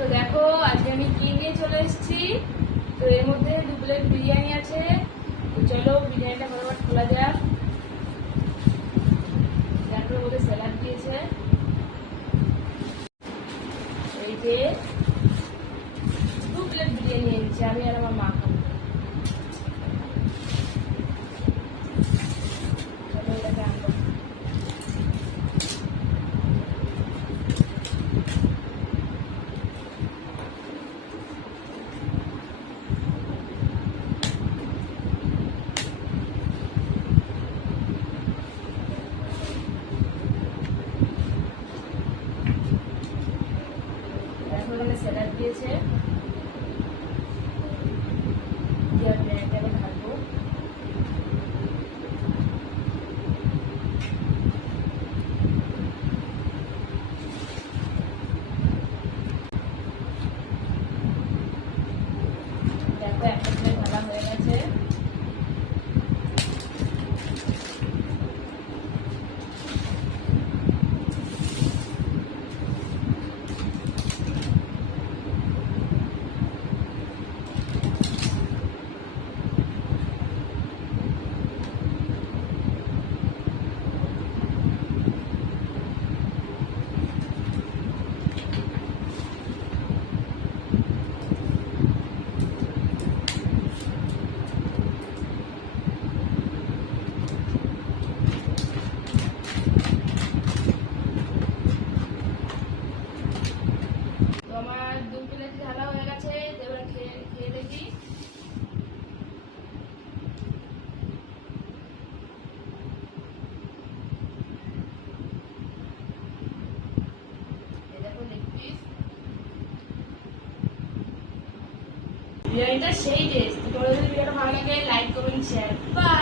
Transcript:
তো দেখো আজকে আমি কি নিয়ে চলে এসেছি। তো এর মধ্যে 2 প্লেট বিরিয়ানি আছে। তো চলো বিরিয়ানিটা ফটাফট খোলা যাক। দেখো ওর মধ্যে স্যালাড দিয়েছে, এই যে 2 প্লেট বিরিয়ানি এনেছি আমি আর আমার মা খাবো। চলো এটাকে আনবো। দেখো এখানে স্যালাড দিয়েছে, বিরিয়ানিটাকে ঢালবো। দেখো একটা প্লেট ঢালা হয়ে গেছে। তো আমার 2 প্লেট ঢালা হয়ে গেছে, এবার খেয়ে খেয়ে দেখি। এই দেখো লেগ পিস। বিরিয়ানিটা সেই টেস্ট। তোমাদের যদি ভিডিওটা ভালো লাগে লাইক কমেন্ট শেয়ার। বাই।